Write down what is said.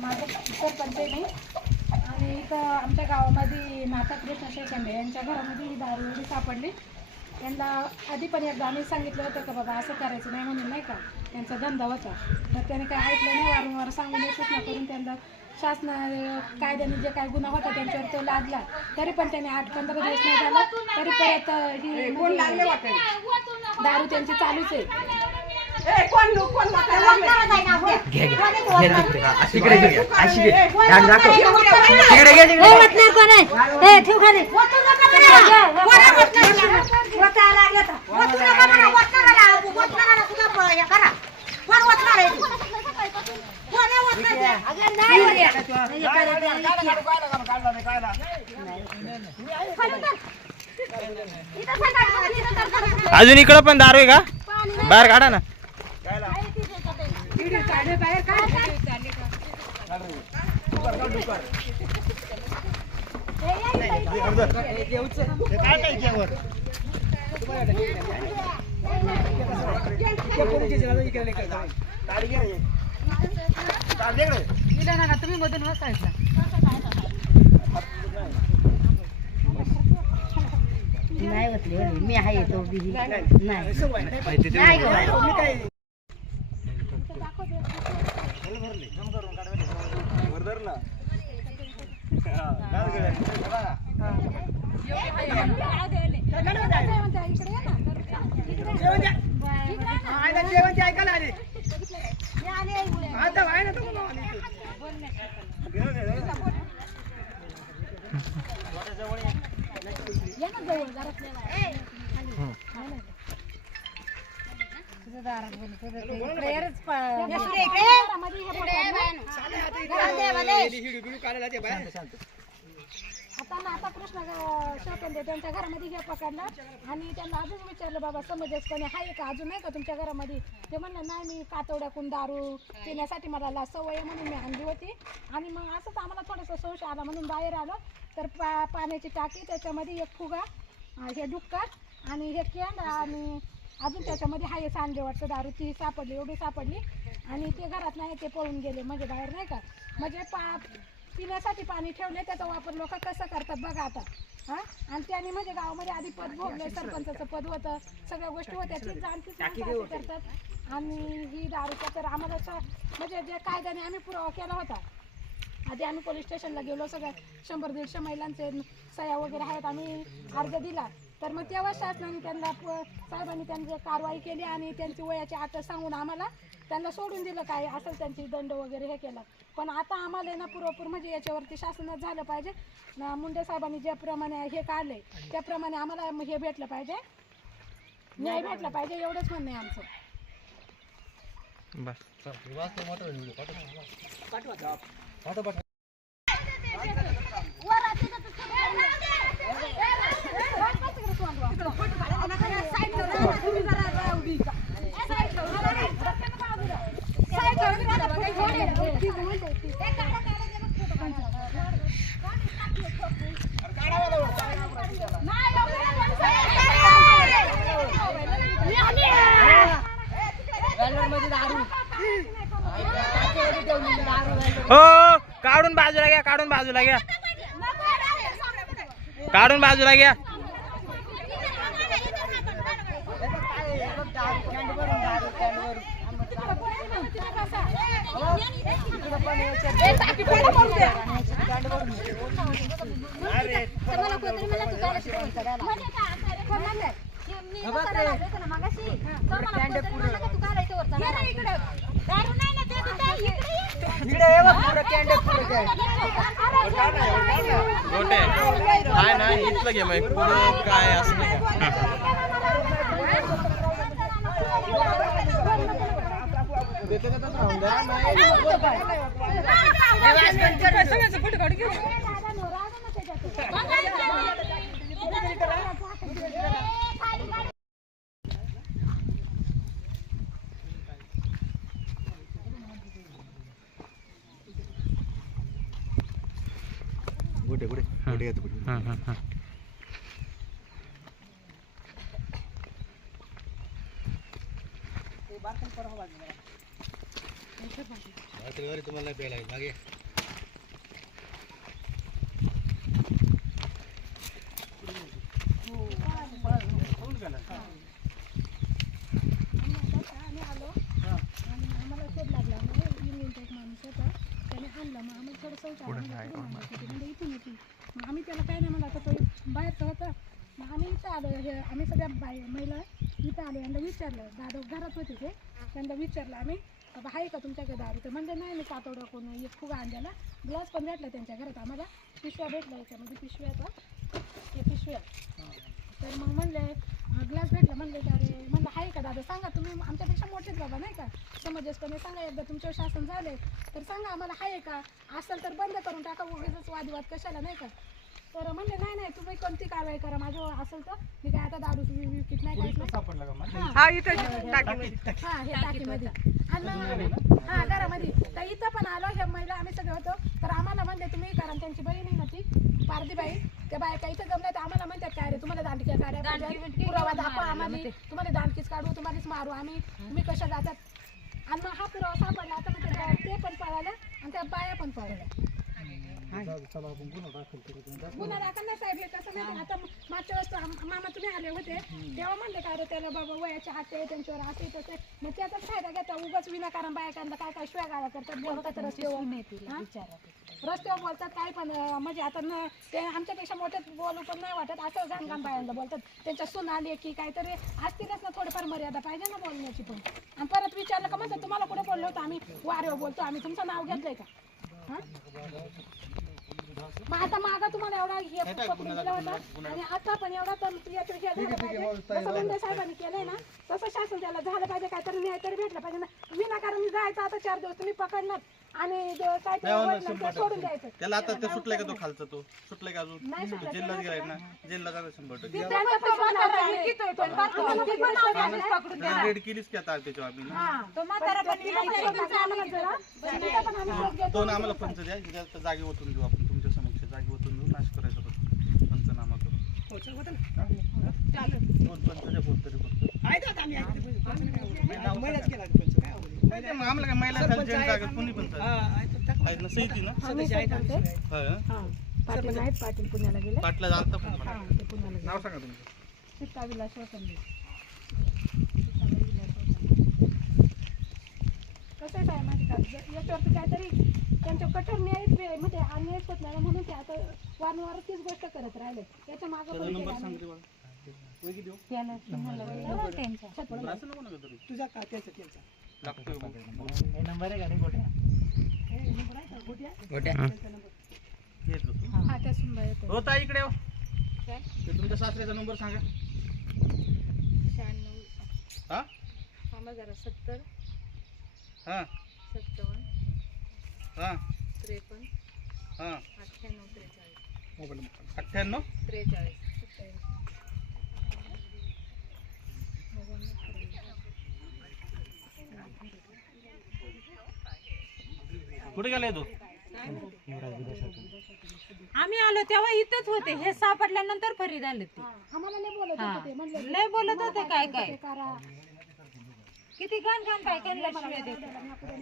माझं सरपंच आहे मी आणि इथं आमच्या गावामध्ये नाथा कृष्ण शेखंडे यांच्या घरामध्ये ही दारू सापडली. त्यांना आधी पण एकदा आम्ही सांगितलं होतं का बाबा असं करायचं नाही म्हणून, नाही का, त्यांचा धंदा होता. तर त्याने काय ऐकलं नाही. वारंवार सांगून सूचना करून त्यांना शासन कायद्याने जे काय गुन्हा होता त्यांच्यावर तो लादला. तरी पण त्याने 8-15 दिवस नाही झाला तरी परत ही दारू त्यांची चालूच आहे. अजून इकडं पण दारू आहे का? बाहेर काढा ना. तुम्ही मधून बसायचा नाही होतली मी आहे तो नाही. आता कृष्ण शेखंडे त्यांच्या घरामध्ये हे पकडलं आणि त्यांना अजून विचारलं बाबा समजसपणे आहे का अजून नाही का तुमच्या घरामध्ये. ते म्हणलं नाही मी कातवड्याकून दारू पिण्यासाठी मला सवय आहे म्हणून मी आणली होती. आणि मग असंच आम्हाला थोडंसं संशय आला म्हणून बाहेर आलो तर पाण्याची टाकी त्याच्यामध्ये एक फुगा हे डुक्कर आणि हे कॅन आणि अजून त्याच्यामध्ये आहे सांडे वाटतं दारू ती सापडली एवढी सापडली आणि ते घरात नाही ते पळून गेले म्हणजे बाहेर नाही का. म्हणजे पिण्यासाठी पाणी ठेवले त्याचा वापर लोक कसं करतात बघा आता. हां आणि त्याने म्हणजे गावामध्ये आधी पद भोगले सरपंचाचं पद होतं सगळ्या गोष्टी होत्या ती जाणतीच करतात. आणि ही दारूचा तर आम्हाला म्हणजे जे कायद्याने आम्ही पुरावा केला होता. आधी आम्ही पोलीस स्टेशनला गेलो सगळ्या 100-150 महिलांचे सह्या वगैरे आहेत आम्ही अर्ज दिला. तर मग तेव्हा शासनाने त्यांना साहेबांनी त्यांची कारवाई केली आणि त्यांची वयाची अट सांगून आम्हाला त्यांना सोडून दिलं. काय असेल त्यांची दंड वगैरे हे केलं. पण आता आम्हाला ना पुरेपूर म्हणजे याच्यावरती शासनात झालं पाहिजे. मुंडे साहेबांनी ज्याप्रमाणे हे काढले त्याप्रमाणे आम्हाला हे भेटलं पाहिजे न्याय भेटला पाहिजे एवढंच म्हणणं आहे आमचं. हो काढून बाजूला घ्या, काढून बाजूला घ्या, काढून बाजूला घ्या. काय नाही इथलं घे मग पुढं काय असं नाही गोटे गोटे गोटे येतो तुम्हाला प्यायला मागे आम्ही आलो आणि आम्हाला शोध लागला इंग्लंडचा एक माणूस होता त्याने आणला मग आम्हाला थोडं म्हणजे इथून येते मग आम्ही त्याला काय नाही म्हणलं आता तो बाहेरचा होता मग आम्ही इथं आलो आम्ही सगळ्या महिला इथं आलो यांना विचारलं दादा घरात होते ते त्यांना विचारलं आम्ही बाबा आहे का तुमच्याकडे दारू तर म्हणजे नाही मी कातवडा कोण एक फुगा आणल्याला ग्लास पण भेटला त्यांच्या घरात आम्हाला पिशव्या भेटल्या याच्यामध्ये पिशव्याचा ते पिशव्या तर मग म्हणले ग्लास भेटला म्हणले अरे म्हणलं आहे का दादा सांगा तुम्ही आमच्यापेक्षा मोठेच बाबा नाही का समंजसपणे सांगा एकदा तुमच्यावर शासन झाले तर सांगा आम्हाला आहे का असेल तर बंद करून टाका उगीच वादविवाद कशाला नाही का तर म्हणले नाही नाही तुम्ही कोणती कारवाई करा माझं असेल तर मी काय आता दारू विकत नाही काहीच नाही हा हे टाकीमध्ये आणि हा घरामध्ये तर इथं पण आलो ह्या महिला आम्ही सगळे होतो तर आम्हाला म्हणले तुम्ही कारण त्यांची बहीण आहे ना ती पारदीबाई त्या बायका इथं जमल्या तर आम्हाला म्हणतात काय रे तुम्हाला दांडक्या काढ्या पुरावा दाखवा आम्हाला तुम्हाला दांडकीच काढू तुम्हालाच मारू आम्ही तुम्ही कशा जातात आणि मग हा पुरावा सापडला आता मग ते पण पळालं आणि त्या बाया पण पळाल्या गुन्हा दाखल नाही साहेब हे कसं नाही आता मागच्या वेळेस मामा तुम्ही आले होते तेव्हा म्हणले काय रे त्याला बाबा वयाचे हात आहे त्यांच्यावर असे तसे मग त्याचाच फायदा घेता उगाच विनाकारण बायकांना काय काय शिवाय गाळा करतात बोलतात रस्त्यावर बोलतात काय पण म्हणजे आता ते आमच्यापेक्षा मोठे बोलू पण नाही वाटत असं घाण बायांना बोलतात त्यांच्या सून आली की काहीतरी असतीलच ना थोडीफार मर्यादा पाहिजे ना बोलण्याची पण आणि परत विचारलं का म्हणतात तुम्हाला कुठे बोललो होतं आम्ही वारेवर बोलतो आम्ही तुमचं नाव घेतलंय का मग आता मागा तुम्हाला एवढा हे पकडून दिला होता आणि आता पण एवढा तर झालं पाहिजे जसं बंडे साहेबांनी केलंय ना तसं शासन त्याला झालं पाहिजे काहीतरी न्याय तरी भेटलं पाहिजे ना विनाकारण जायचं आता 4 दिवस तुम्ही पकडणार आणि काय सोडून द्यायचं त्याला आता ते सुटलाय का तो खालचा तो सुटलाय का अजून जेलला गेलाय ना जेलला जाणार 100% रेड केलीच की आता त्याच्या आम्ही दोन आम्हाला पंच द्या जागी ओतून देऊ आपण तुमच्या समक्ष जागी ओतून देऊ नाश करायचा पंचनामा करून दोन पंच द्या कोणतरी फक्त आम्हाला काय महिला जेंट कागद कोणी पण आहेत ना सहिती ना पाटील आहेत पाटील पुण्याला गेले पाटला जाणतं पण ते पुण्याला नाव सांगा तुमचं सीता विलास वसंत कसं आहे साहेब माहिती का याच्यावरती काहीतरी त्यांच्या कठोर न्याय म्हणजे अन्याय होत नाही म्हणून ते आता वारंवार तीच गोष्ट करत राहिले त्याच्या मागं तुझा का त्याचा हा त्या सुंदर येतो होता इकडे तुमच्या सासऱ्याचा नंबर सांगा 96 हा जरा 70 हा 57 हा 53 हा 98 98 43 कुठे गेलाय तू आम्ही आलो तेव्हा इथंच होते हे सापडल्यानंतर फरीद आले ते आम्हाला नाही बोलत होते ते म्हणलं लय बोलत होते काय काय करा किती घाण घाण काय काय शिव्या देत पुढे